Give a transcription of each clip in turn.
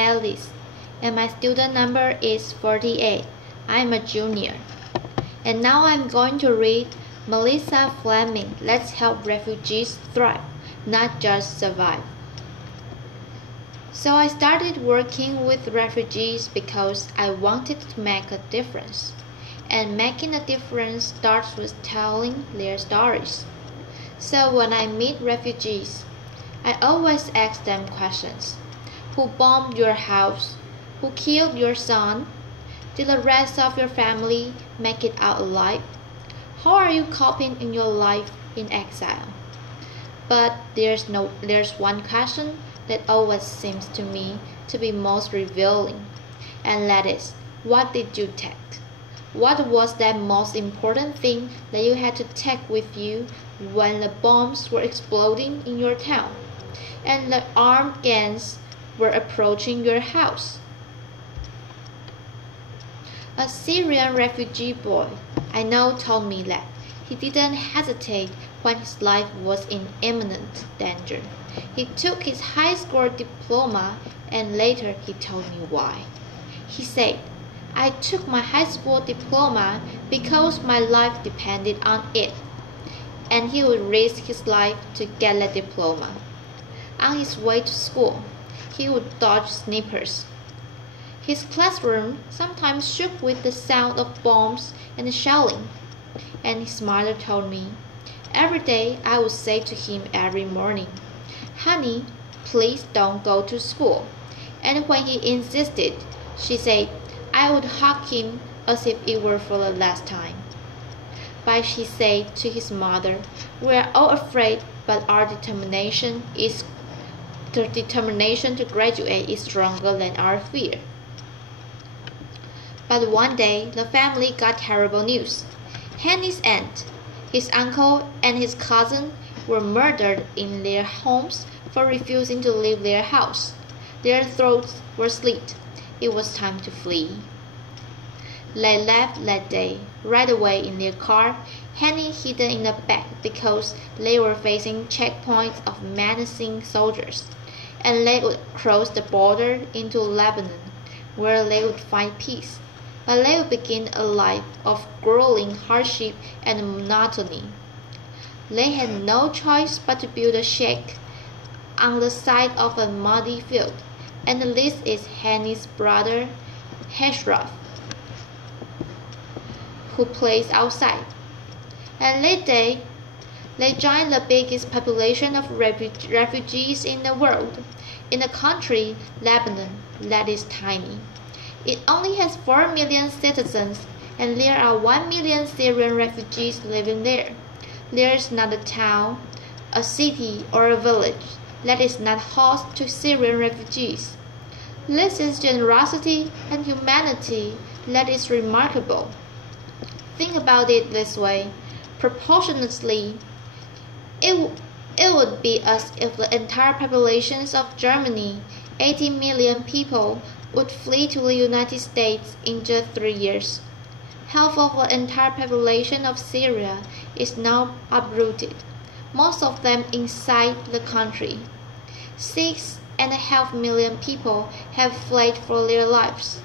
Alice, and my student number is 48. I'm a junior. And now I'm going to read Melissa Fleming, Let's Help Refugees Thrive, Not Just Survive. So I started working with refugees because I wanted to make a difference. And making a difference starts with telling their stories. So when I meet refugees, I always ask them questions. Who bombed your house? Who killed your son? Did the rest of your family make it out alive? How are you coping in your life in exile? But there's one question that always seems to me to be most revealing, and that is, what did you take? What was that most important thing that you had to take with you when the bombs were exploding in your town and the armed gangs were approaching your house? A Syrian refugee boy I know told me that he didn't hesitate when his life was in imminent danger. He took his high school diploma, and later he told me why. He said, I took my high school diploma because my life depended on it, and he would risk his life to get the diploma. On his way to school, he would dodge snipers. His classroom sometimes shook with the sound of bombs and shelling, and his mother told me, every day I would say to him every morning, honey, please don't go to school. And when he insisted, she said, I would hug him as if it were for the last time. But she said to his mother, we are all afraid, but our determination to graduate is stronger than our fear. But one day, the family got terrible news. Henny's aunt, his uncle, and his cousin were murdered in their homes for refusing to leave their house. Their throats were slit. It was time to flee. They left that day, right away in their car, Henny hidden in the back because they were facing checkpoints of menacing soldiers, and they would cross the border into Lebanon, where they would find peace. But they would begin a life of grueling hardship and monotony. They had no choice but to build a shack on the side of a muddy field, and this is Henny's brother, Heshraf, who plays outside. And that day, they joined the biggest population of refugees in the world, in a country, Lebanon, that is tiny. It only has 4 million citizens, and there are 1 million Syrian refugees living there. There is not a town, a city, or a village that is not host to Syrian refugees. This is generosity and humanity that is remarkable. Think about it this way. Proportionately, it would be as if the entire populations of Germany, 80 million people, would flee to the United States in just 3 years. Half of the entire population of Syria is now uprooted, most of them inside the country. 6.5 million people have fled for their lives.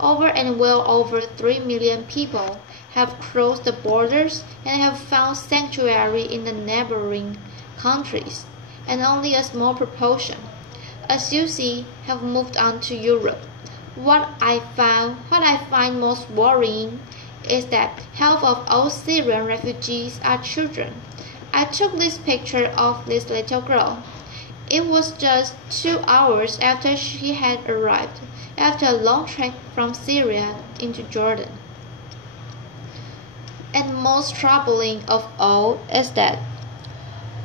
Over and well over 3 million people have crossed the borders and have found sanctuary in the neighboring countries, and only a small proportion, as you see, have moved on to Europe. What I find most worrying is that half of all Syrian refugees are children. I took this picture of this little girl. It was just 2 hours after she had arrived, after a long trek from Syria into Jordan. And most troubling of all is that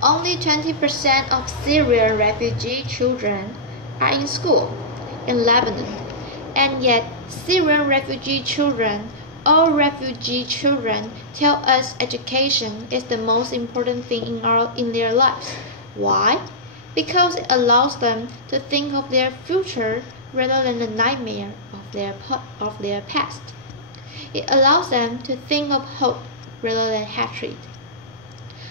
only 20% of Syrian refugee children are in school in Lebanon, and yet Syrian refugee children, all refugee children, tell us education is the most important thing in their lives. Why? Because it allows them to think of their future rather than the nightmare of their past. It allows them to think of hope rather than hatred.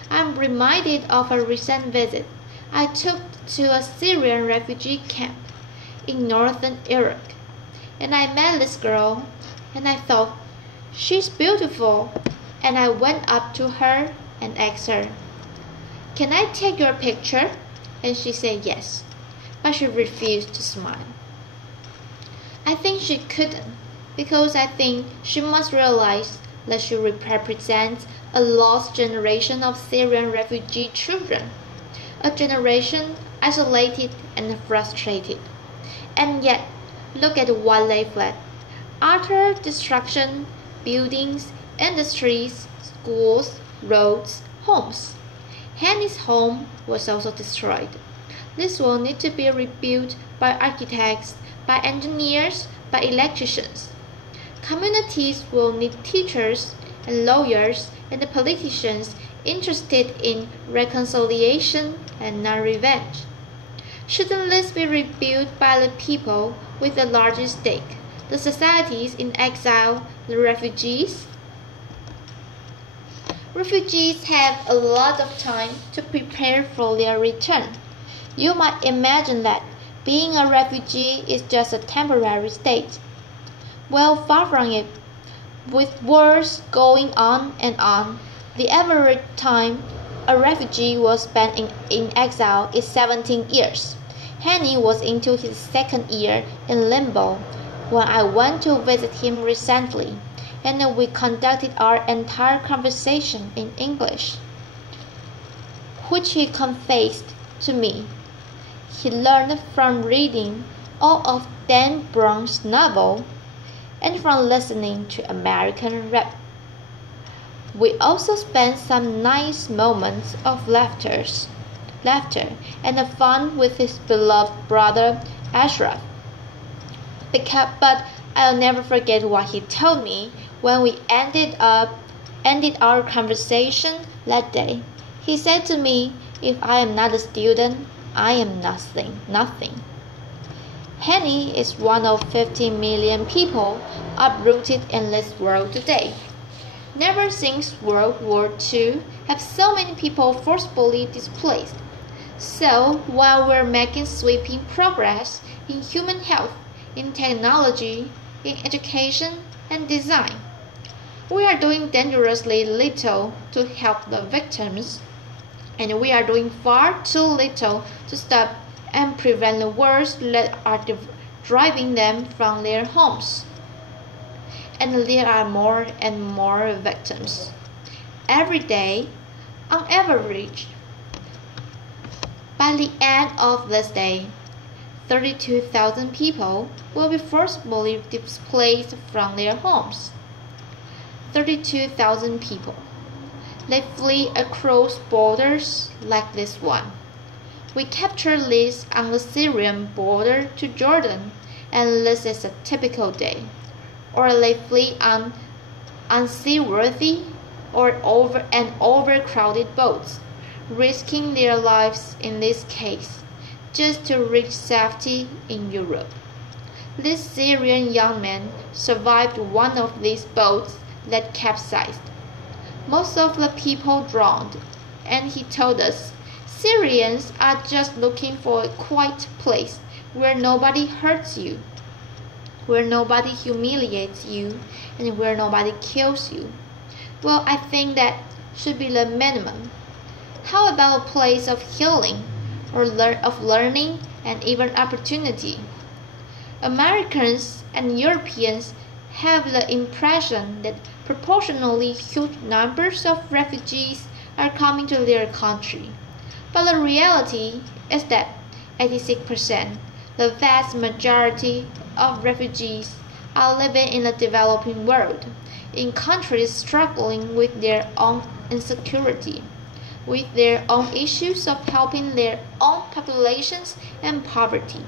I'm reminded of a recent visit I took to a Syrian refugee camp. in northern Iraq. And I met this girl, and I thought, she's beautiful. And I went up to her and asked her, "Can I take your picture?" And she said yes, but she refused to smile. I think she couldn't, because I think she must realize that she represents a lost generation of Syrian refugee children, a generation isolated and frustrated. And yet, look at what they fled: utter destruction, buildings, industries, schools, roads, homes. Henny's home was also destroyed. This will need to be rebuilt by architects, by engineers, by electricians. Communities will need teachers and lawyers and politicians interested in reconciliation and non-revenge. Shouldn't this be rebuilt by the people with the largest stake, the societies in exile, the refugees? Refugees have a lot of time to prepare for their return. You might imagine that being a refugee is just a temporary state. Well, far from it. With wars going on and on, the average time a refugee will spend in exile is 17 years. Henny was into his second year in limbo when I went to visit him recently, and we conducted our entire conversation in English, which he confessed to me he learned from reading all of Dan Brown's novel and from listening to American rap. We also spent some nice moments of laughter and fun with his beloved brother Ashraf. But I'll never forget what he told me when we ended our conversation that day. He said to me, "If I am not a student, I am nothing." Henny is one of 50 million people uprooted in this world today. Never since World War II have so many people forcibly displaced. So while we're making sweeping progress in human health, in technology, in education and design, we are doing dangerously little to help the victims, and we are doing far too little to stop and prevent the wars that are driving them from their homes. And there are more and more victims. Every day, on average, by the end of this day, 32,000 people will be forcibly displaced from their homes. 32,000 people. They flee across borders like this one. We captured this on the Syrian border to Jordan, and this is a typical day. Or they flee on unseaworthy or overcrowded boats, risking their lives in this case, just to reach safety in Europe. This Syrian young man survived one of these boats that capsized. Most of the people drowned, and he told us, "Syrians are just looking for a quiet place where nobody hurts you, where nobody humiliates you, and where nobody kills you." Well, I think that should be the minimum. How about a place of healing, or of learning, and even opportunity? Americans and Europeans have the impression that proportionally huge numbers of refugees are coming to their country. But the reality is that 86%, the vast majority of refugees, are living in the developing world, in countries struggling with their own insecurity, with their own issues of helping their own populations and poverty.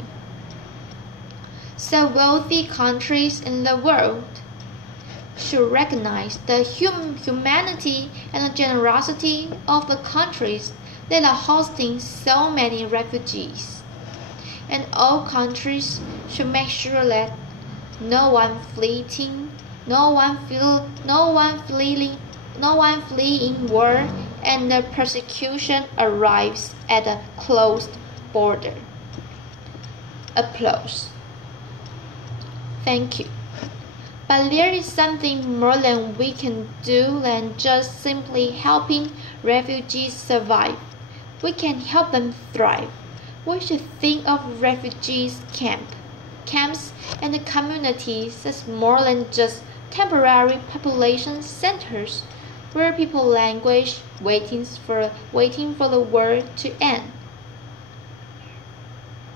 So wealthy countries in the world should recognize the humanity and the generosity of the countries that are hosting so many refugees. And all countries should make sure that no one fleeing war and the persecution arrives at a closed border. Applause. Thank you. But there is something more than we can do than just simply helping refugees survive. We can help them thrive. We should think of refugees camps and the communities as more than just temporary population centers where people languish waiting for the war to end.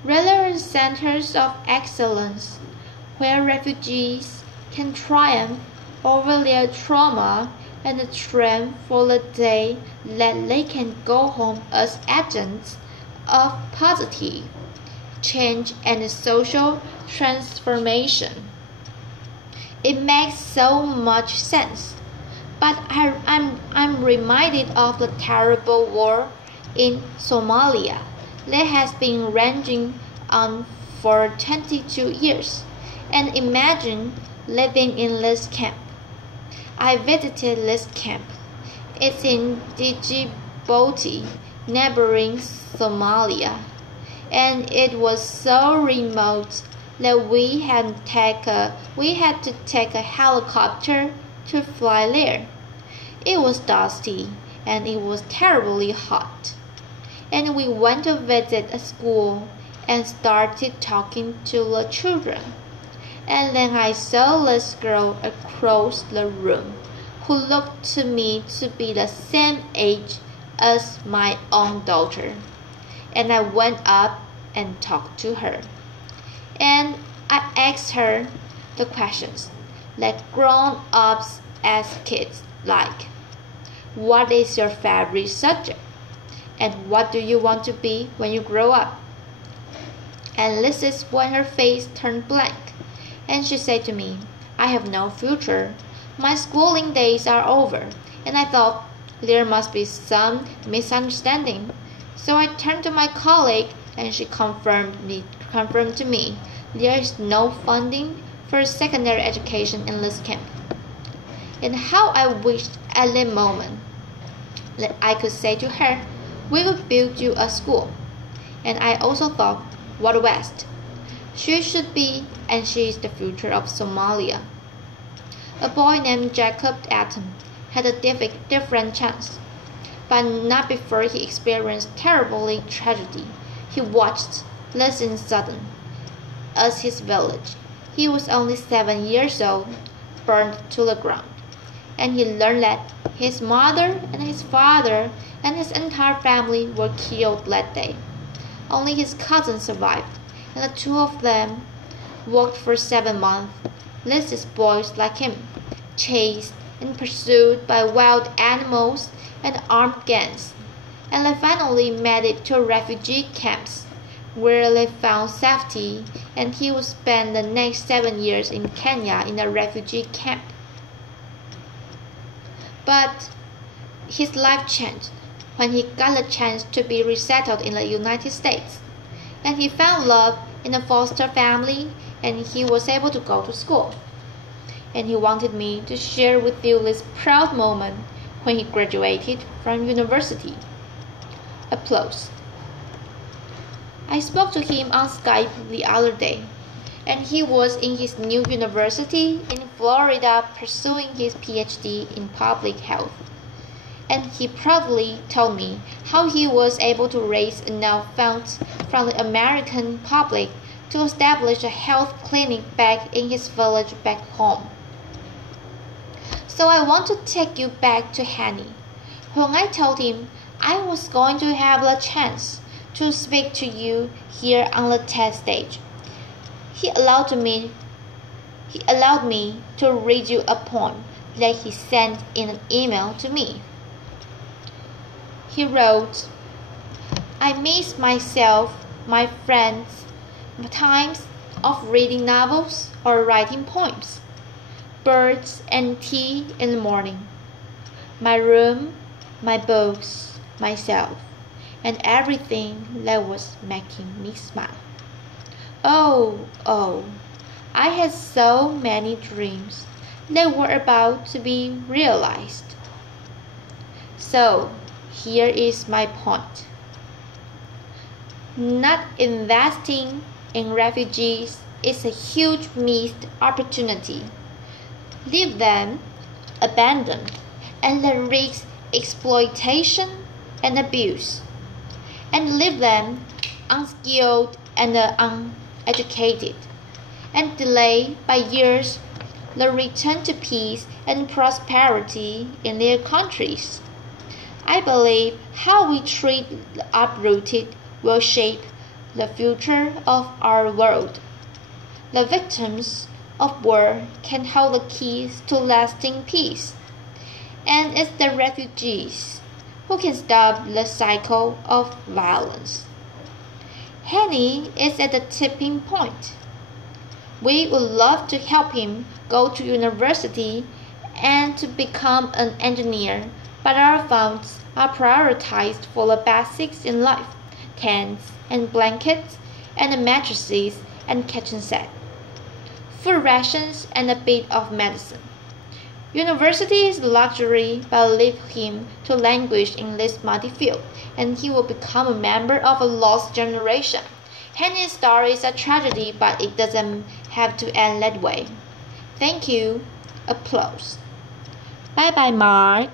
Rather as centers of excellence where refugees can triumph over their trauma and triumph for the day that they can go home as agents of positive change and social transformation. It makes so much sense, but I'm reminded of the terrible war in Somalia that has been raging on for 22 years, and imagine living in this camp. I visited this camp. It's in Djibouti, neighboring Somalia, and it was so remote that we had to take a helicopter to fly there. It was dusty and it was terribly hot. And we went to visit a school and started talking to the children. And then I saw this girl across the room who looked to me to be the same age as my own daughter. And I went up and talked to her. And I asked her the questions that grown-ups ask kids, like, what is your favorite subject? And what do you want to be when you grow up? And this is when her face turned blank. And she said to me, I have no future. My schooling days are over. And I thought there must be some misunderstanding. So I turned to my colleague and she confirmed to me there is no funding for secondary education in this camp. And how I wished at that moment that I could say to her, we will build you a school. And I also thought, what a waste. She should be, and she is the future of Somalia. A boy named Jacob Atom had a different chance, but not before he experienced terrible tragedy. He watched, listened sudden, as his village, he was only 7 years old, burned to the ground. And he learned that his mother and his father and his entire family were killed that day. Only his cousin survived, and the two of them walked for 7 months, listless boys like him, chased and pursued by wild animals and armed gangs, and they finally made it to refugee camps, where they found safety, and he would spend the next 7 years in Kenya in a refugee camp. But his life changed when he got the chance to be resettled in the United States, and he found love in a foster family, and he was able to go to school. And he wanted me to share with you this proud moment when he graduated from university. Applause. I spoke to him on Skype the other day, and he was in his new university in Florida pursuing his PhD in public health. And he proudly told me how he was able to raise enough funds from the American public to establish a health clinic back in his village back home. So I want to take you back to Henny. When I told him I was going to have the chance to speak to you here on the TED stage, he allowed me to read you a poem that he sent in an email to me. He wrote, I miss myself, my friends, times of reading novels or writing poems, birds and tea in the morning, my room, my books, myself, and everything that was making me smile. Oh, I had so many dreams that were about to be realized. So, here is my point. Not investing in refugees is a huge missed opportunity. Leave them abandoned and then risk exploitation and abuse, and leave them unskilled and uneducated, and delay by years the return to peace and prosperity in their countries. I believe how we treat the uprooted will shape the future of our world. The victims of war can hold the keys to lasting peace, and it's the refugees who can stop the cycle of violence. Henny is at the tipping point. We would love to help him go to university and to become an engineer, but our funds are prioritized for the basics in life: tents and blankets and mattresses and kitchen set, food rations and a bit of medicine. University is luxury, but leave him to languish in this muddy field, and he will become a member of a lost generation. Henry's story is a tragedy, but it doesn't have to end that way. Thank you. Applause. Bye bye, Mark.